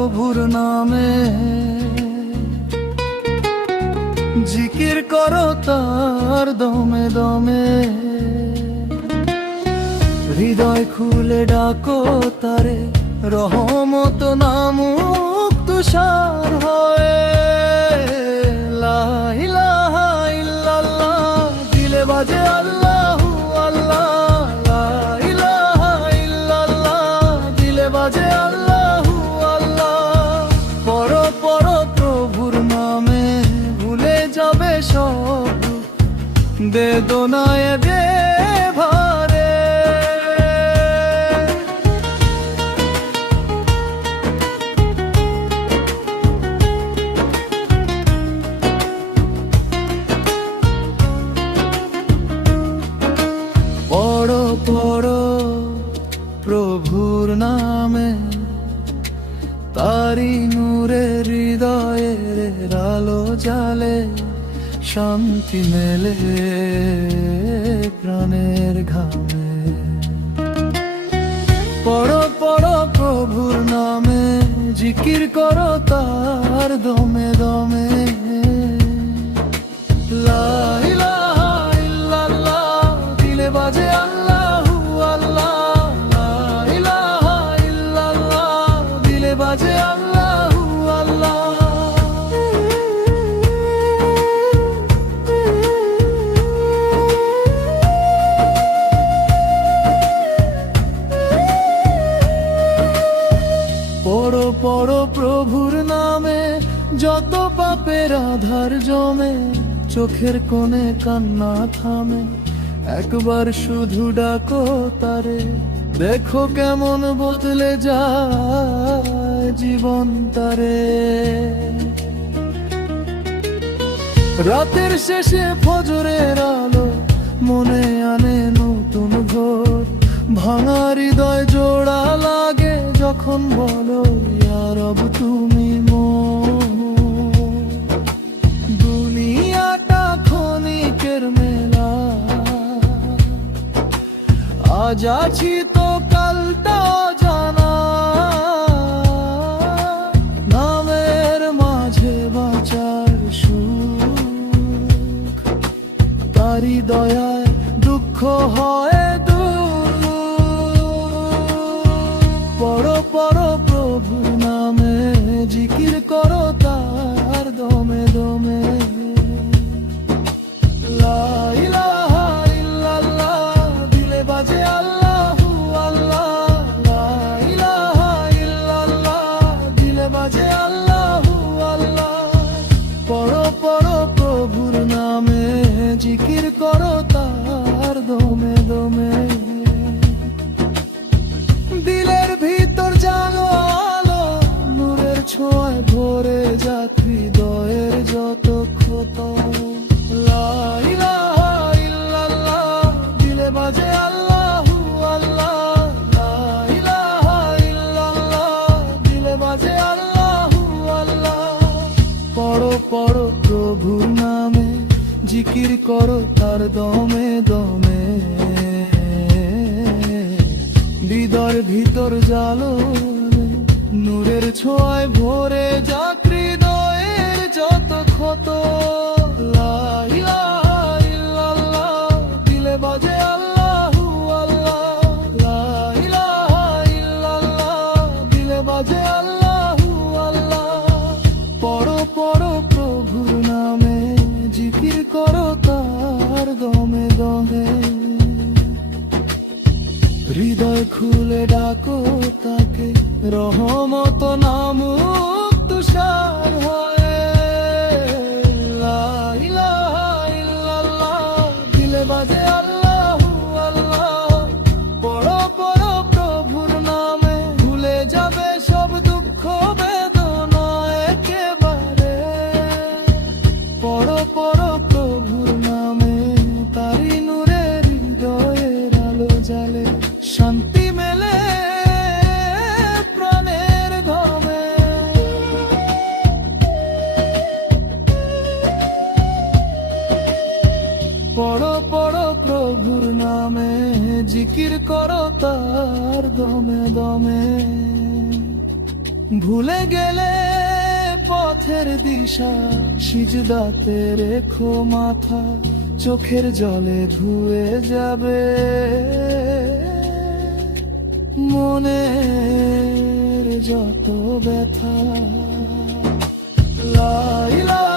প্রভুর নামে, জিকির করো তার দমে দমে। হৃদয় খুলে ডাকো তারে, রহমত নামুক তুষার হয়ে। লা ইলাহা ইল্লাল্লাহ, দিলে বাজে আল্লাহু আল্লাহ। লা ইলাহা ইল্লাল্লাহ, দিলে বাজে আল্লাহু আল্লাহ। পড়ো পড়ো প্রভুর নামে, ভুলে যাবে সব বেদনায় দে ভারে। পড়ো পড়ো প্রভুর নামে, তারি নূরে হৃদয়ের আলো জালে। শান্তি মেলে প্রাণের ঘামে। পড়ো পড়ো প্রভুর নামে, জিকির করো তার দমে দমে। লা ইলাহা ইল্লাল্লাহ, দিলে বাজে আল্লাহু আল্লাহ। লা ইলাহা ইল্লাল্লাহ, দিলে বাজে আল্লাহু আল্লাহ। পড়ো পড়ো প্রভুর নামে, যত পাপের আধার জমে। চোখের কোণে কান্না থামে, একবার শুধু ডাকো তারে। দেখো কেমন বদলে যায় জীবন তারে। রাতের শেষে ফজরের আলো মনে আনে নতুন ভোর। ভাঙা হৃদয় জোড়া লাগে যখন বলো ইয়া রব তুমি মোর। দুনিয়াটা ক্ষণিকের মেলা, আজ আছি তো কালটা জানা। নামের মাঝে বাঁচার সুখ, তারি দয়ায় দুঃখ হয় দূর। পড়ো পড়ো প্রভু নামে, জিকির করো তার দমে দমে। লা ইলাহা ইল্লাল্লাহ, দিলে বাজে আল্লাহু আল্লাহ। লা ইলাহা ইল্লাল্লাহ, দিলে বাজে আল্লাহু আল্লাহ। পড়ো পড়ো প্রভুর নামে, জিকির করো তার দমে দমে। দিলের ভিতর জানো আলো, নূরের ছোঁয়ায় ভরে যাক হৃদয়ের যত ক্ষত। লা ইলাহা ইল্লাল্লাহ, দিলে বাজে আল্লাহু আল্লাহ। লা ইলাহা ইল্লাল্লাহ, দিলে বাজে আল্লাহু আল্লাহ। পড়ো পড়ো প্রভুর নামে, জিকির করো তার দমে দমে। হৃদয়ের ভিতর জালো, নূরের ছোঁয়ায় ভরে যাক হৃদয়ের যত ক্ষত। লা ইলাহা ইল্লাল্লাহ, দিলে বাজে আল্লাহু আল্লাহ। লা ইলাহা ইল্লাল্লাহ, দিলে বাজে আল্লাহু আল্লাহ। পড়ো পড়ো প্রভুর নামে, জিকির করো তার দমে দমে। হৃদয় খুলে ডাকো তাকে, রহমত নামুক তুষার হয়ে। লা ইলাহা ইল্লাল্লাহ, দিলে বাজে আল্লাহু আল্লাহ। পড়ো পড়ো প্রভুর নামে, ভুলে যাবে সব দুঃখ বেদনা একেবারে। পড়ো পড়ো প্রভুর নামে, তারি নূরে হৃদয়ের আলো জালে। শান্তি মেলে প্রাণের ঘামে। পড়ো পড়ো প্রভুর নামে, জিকির করো তার দমে দমে। ভুলে গেলে পথের দিশা, সিজদাতে রেখো মাথা, চোখের জলে ধুয়ে যাবে মনের যত ব্যথা। লা ইলাহা